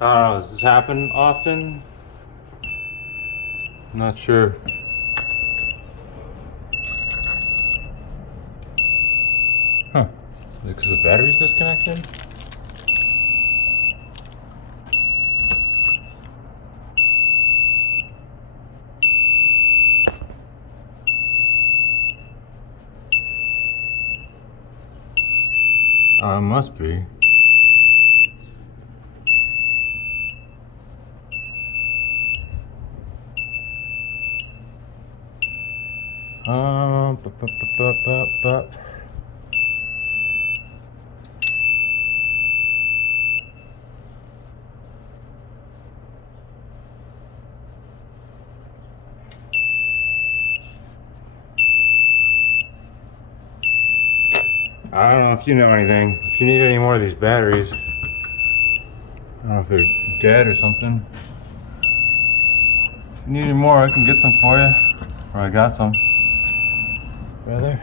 I don't know, does this happen often? I'm not sure. Huh. Is it because the battery's disconnected? It must be. Um, bu- bu- bu- bu- bu- bu- I don't know if you know anything. If you need any more of these batteries, I don't know if they're dead or something. If you need any more, I can get some for you. Or I got some. Rather.